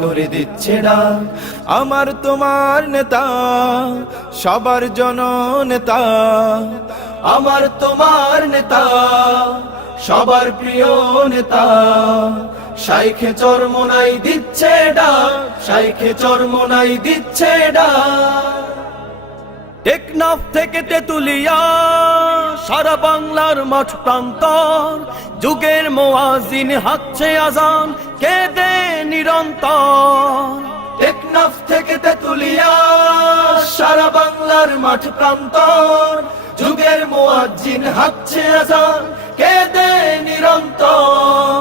করে দিচ্ছে ডাক। আমার তোমার নেতা, সবার জননেতা। আমার তোমার নেতা, সবার প্রিয় নেতা। শাইখে চরমোনাই দিচ্ছে ডাক, শাইখে চরমোনাই দিচ্ছে ডাক। টেকনাফ থেকে তেতুলিয়া, সারা বাংলার মাঠ প্রান্তর, যুগের মুয়াজ্জিন হাঁকছে আজান, কেঁদে নিরন্তর। টেকনাফ থেকে তেতুলিয়া, সারা বাংলার মাঠ প্রান্তর, যুগের মুয়াজ্জিন হাঁকছে আজান, কেঁদে নিরন্তর।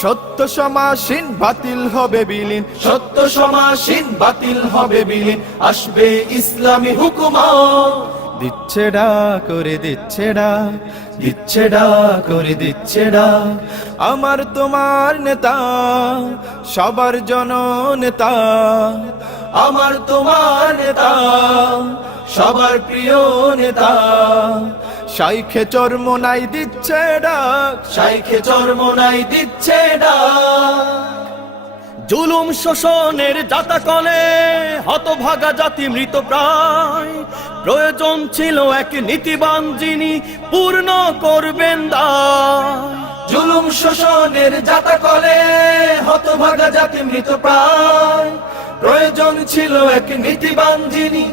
সত্য সমাসীন বাতিল হবে বিলীন, সত্য সমাসীন বাতিল হবে বিলীন, আসবে ইসলামী হুকুমত। দিচ্ছে ডাক করে দিচ্ছে ডাক, দিচ্ছে ডাক করে দিচ্ছে ডাক। আমার তোমার নেতা, সবার জননেতা। আমার তোমার নেতা, সবার প্রিয় নেতা। শাইখে চরমোনাই দিচ্ছে ডাক, শাইখে চরমোনাই দিচ্ছে ডাক। জুলুম শোষণের জাতাকলে হতভাগা জাতি মৃত প্রায়, প্রয়োজন ছিল এক নীতিবান যিনি পূর্ণ করবেন দায়। জুলুম শোষণের জাতাকলে হতভাগা জাতি মৃত প্রায়, প্রয়োজন ছিল এক নীতিবান যিনি